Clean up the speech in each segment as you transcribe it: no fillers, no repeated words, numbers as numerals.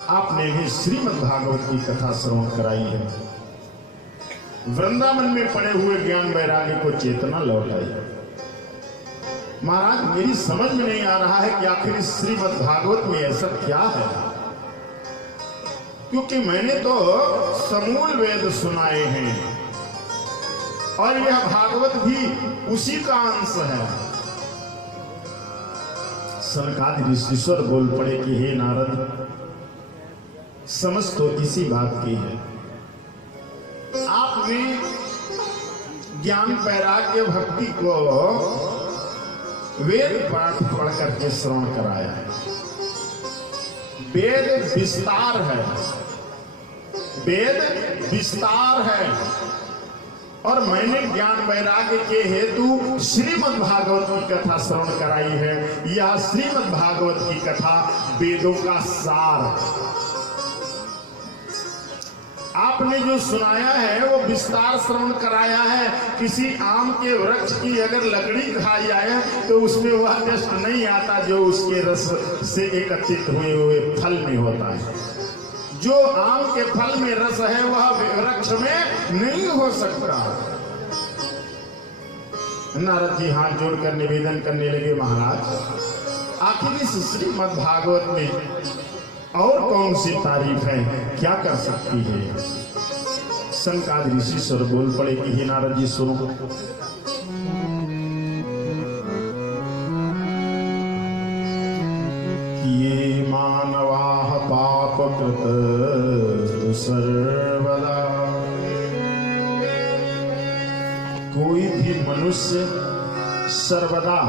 आपने भी श्रीमद् भागवत की कथा श्रवण कराई है। वृंदावन में पड़े हुए ज्ञान वैराग्य को चेतना लौटाई। महाराज, मेरी समझ में नहीं आ रहा है कि आखिर श्रीमद् भागवत में ऐसा क्या है, क्योंकि मैंने तो समूल वेद सुनाए हैं और यह भागवत भी उसी का अंश है। सनकादि ऋषिश्वर बोल पड़े कि हे नारद, समझ तो इसी बात की है। आपने ज्ञान वैराग्य भक्ति को वेद पाठ पढ़ करके श्रवण कराया है। वेद विस्तार है, वेद विस्तार है, और मैंने ज्ञान वैराग्य के हेतु श्रीमद् भागवत की कथा श्रवण कराई है। यह श्रीमद् भागवत की कथा वेदों का सार। आपने जो सुनाया है वो विस्तार श्रवण कराया है। किसी आम के वृक्ष की अगर लकड़ी खाई जाए तो उसमें वह टेस्ट नहीं आता जो उसके रस से एकत्रित हुए फल में होता है। जो आम के फल में रस है वह वृक्ष में नहीं हो सकता। नारद जी हाथ जोड़कर निवेदन करने लगे, महाराज आखिर इस श्रीमद् भागवत में और कौन सी तारीफ है, क्या कर सकती है। सनकादि ऋषिश्वर बोल पड़े कि हे नारद जी सुनो। ये मानवाः पापकृत सर्वदा। कोई भी मनुष्य सर्वदा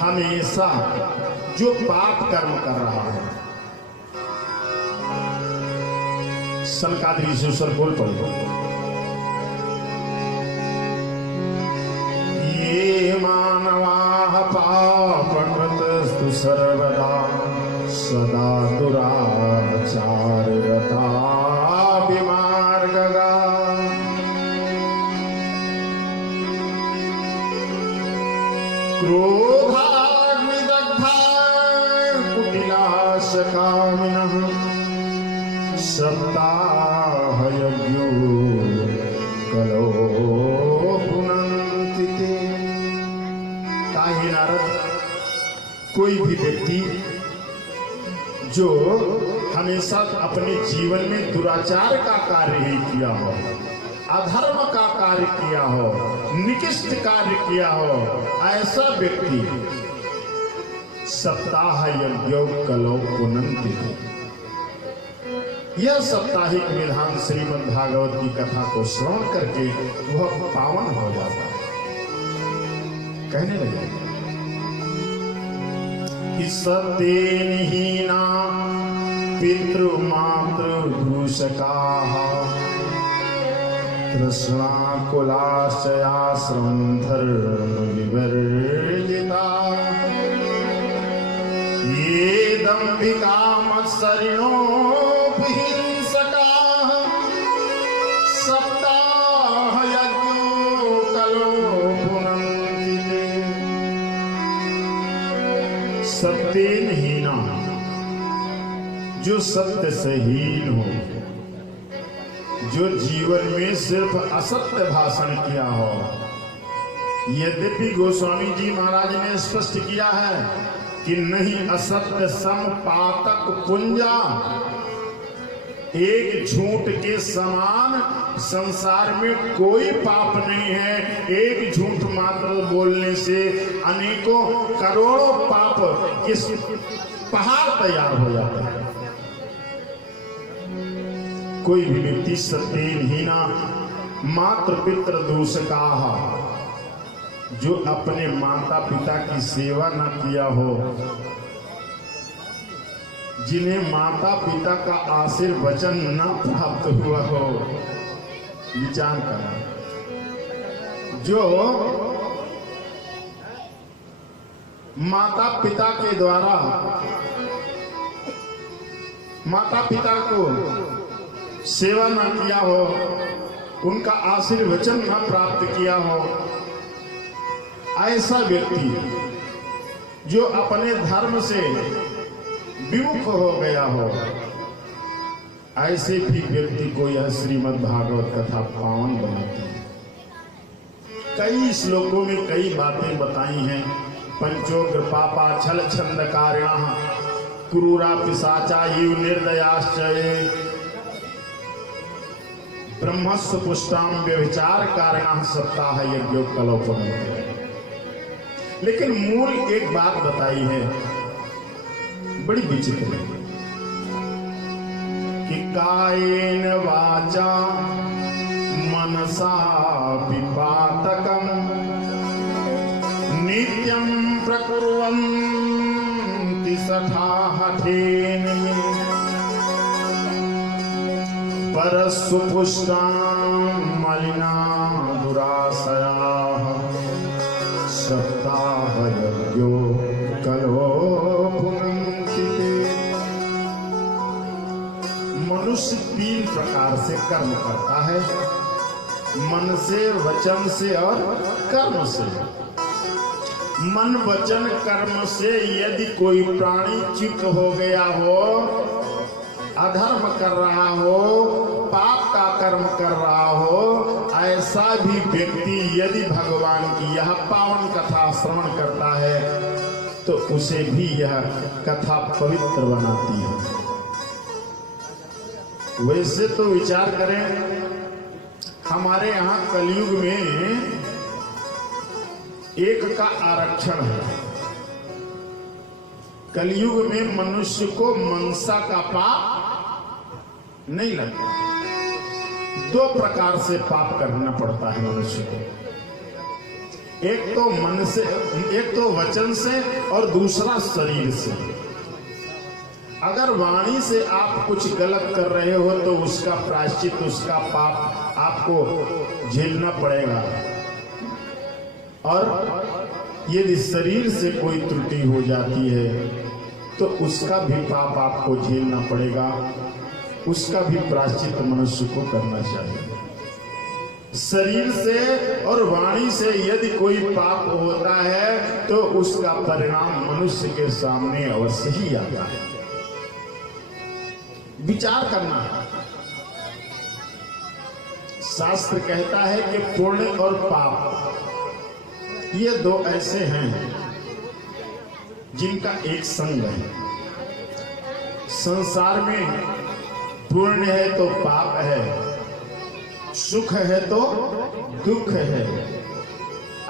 हमेशा जो पाप कर्म कर रहा है, सनकादि ऋषिश्वर बोल पड़े, ये मानवाः पापकृतस्तु सर्वदा सदा दुराचाररता विमार्गगा। क्रोधाग्निदग्धा कुटिलाशकामिनः सप्ताह यज्ञो कलो पुनन्ति ते। ताहि नारद, कोई भी व्यक्ति जो हमेशा अपने जीवन में दुराचार का कार्य ही किया हो, अधर्म का कार्य किया हो, निकृष्ट कार्य किया हो, ऐसा व्यक्ति सप्ताह यज्ञो कलो पुनन्ति ते। यह साप्ताहिक विधान श्रीमद् भागवत की कथा को श्रवण करके वह पावन हो जाता है। कहने लगे कि सत्येन हीना पितृमातृ दूषकाः तृष्णाकुलाशयाश्रम धर्म विवर्जिता। ये दंभिका मत्सरिणो सप्ताह यज्ञो कलो पुनन्ति ते। सत्येन हीना, जो सत्य से हीन हो, जो जीवन में सिर्फ असत्य भाषण किया हो। यद्यपि गोस्वामी जी महाराज ने स्पष्ट किया है कि नहीं असत्य सम पातक पुंजा, एक झूठ के समान संसार में कोई पाप नहीं है। एक झूठ मात्र बोलने से अनेकों करोड़ों पाप इस पहाड़ तैयार हो जाता है। कोई भी व्यक्ति सत्येन हीना मातृ पितृ दूषकाः, जो अपने माता पिता की सेवा न किया हो, जिन्हें माता पिता का आशीर्वचन न प्राप्त हुआ हो, विचार करना। जो माता पिता के द्वारा माता पिता को सेवा न किया हो, उनका आशीर्वचन न प्राप्त किया हो, ऐसा व्यक्ति जो अपने धर्म से विमुख हो गया हो, ऐसे भी व्यक्ति को यह श्रीमद् भागवत कथा पावन बनाती है। कई श्लोकों में कई बातें बताई हैं। पंचोग्र पापा छल छंदकारिणः क्रूरा पिशाचा युव निर्दयाश्च ब्रह्मस्व पुष्टाम व्यभिचार कारिणः सप्ताह यज्ञो कलोपमन्ते। लेकिन मूल एक बात बताई है, बड़ी विचित्र है, कि कायेन वाचा मनसा विपातकम् नित्यं प्रकुर्वन्ति सठाहठेन परस्व पुष्टां मलिना दुराशयाः सप्ताह यज्ञो कलोपमन्ति। मनुष्य 3 प्रकार से कर्म करता है, मन से, वचन से और कर्म से। मन वचन कर्म से यदि कोई प्राणी च्युत हो गया हो, अधर्म कर रहा हो, पाप का कर्म कर रहा हो, ऐसा भी व्यक्ति यदि भगवान की यह पावन कथा श्रवण करता है तो उसे भी यह कथा पवित्र बनाती है। वैसे तो विचार करें, हमारे यहाँ कलयुग में एक का आरक्षण है। कलयुग में मनुष्य को मनसा का पाप नहीं लगता। 2 प्रकार से पाप करना पड़ता है मनुष्य को, एक तो मन से, एक तो वचन से और दूसरा शरीर से। अगर वाणी से आप कुछ गलत कर रहे हो तो उसका प्रायश्चित, उसका पाप आपको झेलना पड़ेगा, और यदि शरीर से कोई त्रुटि हो जाती है तो उसका भी पाप आपको झेलना पड़ेगा, उसका भी प्रायश्चित मनुष्य को करना चाहिए। शरीर से और वाणी से यदि कोई पाप होता है तो उसका परिणाम मनुष्य के सामने अवश्य ही आता है। विचार करना है। शास्त्र कहता है कि पुण्य और पाप ये 2 ऐसे हैं जिनका एक संग है। संसार में पुण्य है तो पाप है, सुख है तो दुख है,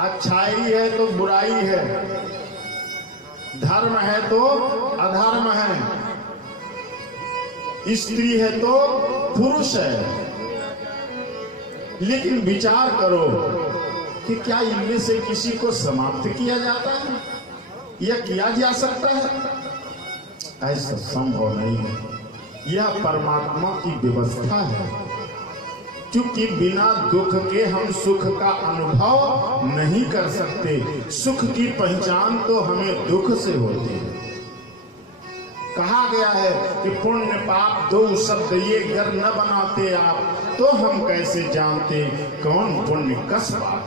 अच्छाई है तो बुराई है, धर्म है तो अधर्म है, स्त्री है तो पुरुष है। लेकिन विचार करो कि क्या इनमें से किसी को समाप्त किया जाता है या किया जा सकता है? ऐसा संभव नहीं है। यह परमात्मा की व्यवस्था है, क्योंकि बिना दुख के हम सुख का अनुभव नहीं कर सकते। सुख की पहचान तो हमें दुख से होती है। कहा गया है कि पुण्य पाप 2 शब्द ये घर न बनाते आप, तो हम कैसे जानते कौन पुण्य कस पाप।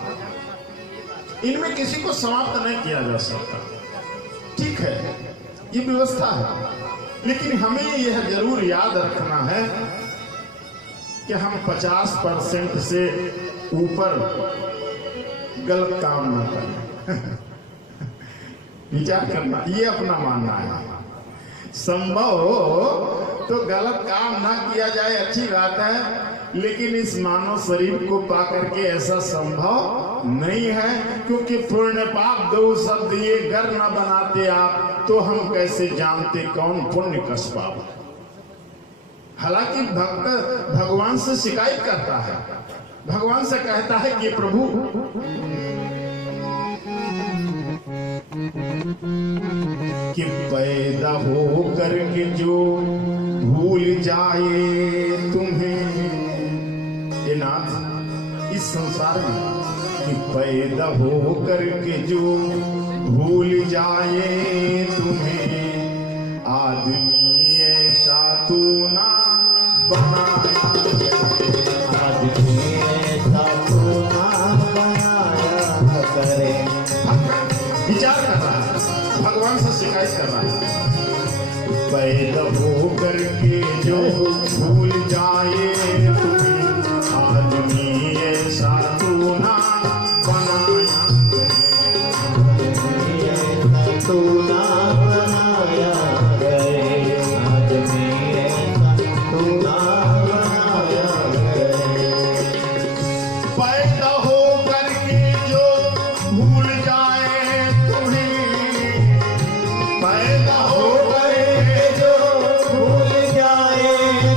इनमें किसी को समाप्त नहीं किया जा सकता। ठीक है, ये व्यवस्था है, लेकिन हमें यह जरूर याद रखना है कि हम 50% से ऊपर गलत काम न करें। विचार करना, ये अपना मानना है। संभव हो तो गलत काम ना किया जाए, अच्छी बात है, लेकिन इस मानव शरीर को पाकर के ऐसा संभव नहीं है, क्योंकि पुण्य पाप 2 शब्द ये घर न बनाते आप, तो हम कैसे जानते कौन पुण्य कस पाप। हालांकि भक्त भगवान से शिकायत करता है, भगवान से कहता है कि प्रभु कि पैदा हो करके जो भूल जाए तुम्हें, ये नाथ इस संसार में, कि पैदा हो करके जो भूल जाए तुम्हें, आदमी ऐसा तू ना बनाया, आदमी ऐसा तू ना बनाया करे। विचार कर रहा है, भगवान से शिकायत कर रहा है। पैदा हो करके जो भूल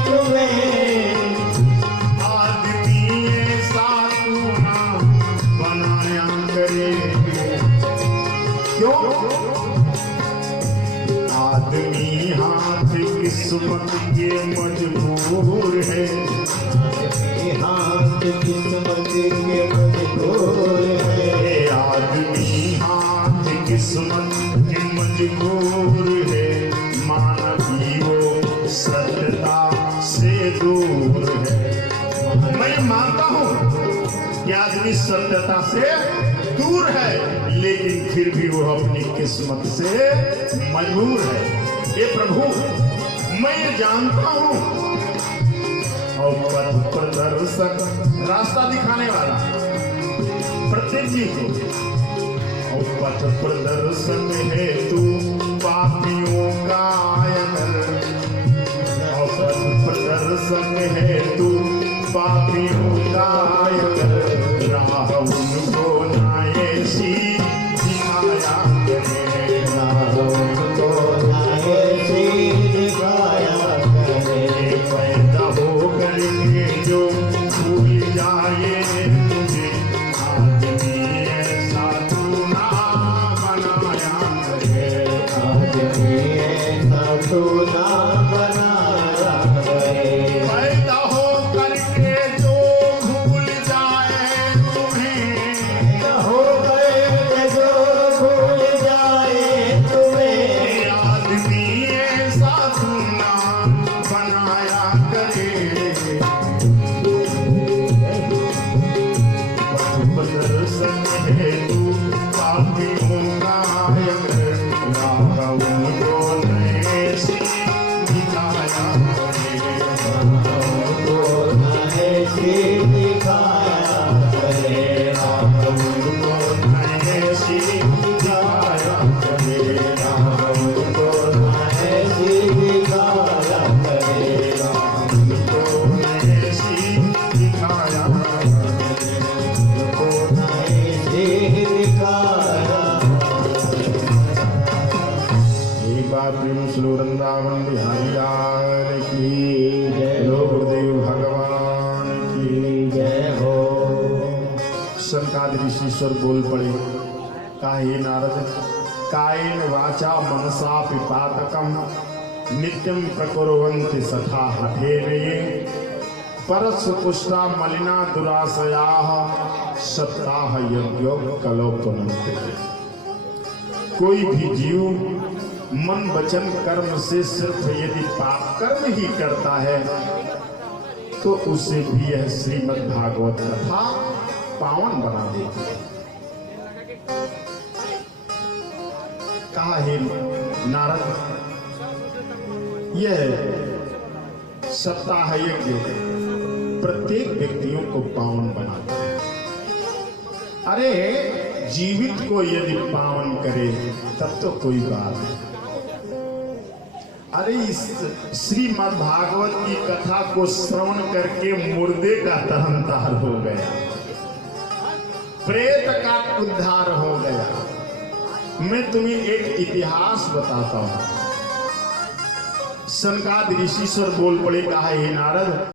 तुम्हें, आदमी ऐसा तू ना बनाया करे। क्यों? आदमी हाथ किस्मत के मजबूर है, हाथ किस्मत के मजबूर है, आदमी हाथ किस्मत के मजबूर है, मानवी वो सत्यता से दूर है। मैं मानता हूँ कि आदमी सत्यता से दूर है, लेकिन फिर भी वो अपनी किस्मत से मजबूर है। ये प्रभु मैं ये जानता हूँ। और पथ प्रदर्शक रास्ता दिखाने वाला प्रत्येक जी को, और पथ प्रदर्शन है तू पापियों का आयन, और पथ प्रदर्शन है तू पापियों का आयन, राह उनको ना ऐसी दिखाया करे, राह उनको ना ऐसी दिखाया करे, पैदा हो करके जो भूल जाए तुझे, आदमी ऐसा तू ना बनाया करे, आदमी ऐसा तू ना बनाया करे, पैदा हो करके जो भूल जाए तुम्हें, हो गए जो भूल जाए तुम्हें, आदमी ऐसा तू ना बनाया करे। प्रदर्शन है तू पापियों का आयन, राह उनको ऐसी दिखाया करे, उनको ना ऐसी दिखाया करे, राह उनको ऐसी दिखाया करे, राह उनको ऐसी दिखाया करे, उनको ऐसी दिखाया करे। ऐसी दिखाया। एक बार प्रेम श्री वृंदावन बिहारी लाल की जय, लोक गुरुदेव भगवान की जय हो। सनकादि ऋषिश्वर बोल पड़े, काहे नारद कायेन वाचा मनसा पिपातकम नित्यं प्रकुर्वन्ति सखा हठेरये, परस्वपुष्टा मलिना दुराशयाः सप्ताह यज्ञो कलो पुनन्ति। कोई भी जीव मन वचन कर्म से सिर्फ यदि पाप कर्म ही करता है तो उसे भी यह श्रीमद् भागवत कथा पावन बना देती है। कहा हे नारद, यह सप्ताह यज्ञ प्रत्येक व्यक्तियों को पावन बनाता है। अरे जीवित को यदि पावन करे तब तो कोई बात नहीं। अरे इस श्रीमद् भागवत की कथा को श्रवण करके मुर्दे का तरनतार हो गया, प्रेत का उद्धार हो गया। मैं तुम्हें एक इतिहास बताता हूं। सनकादि ऋषिश्वर बोल पड़े, कहा हे नारद,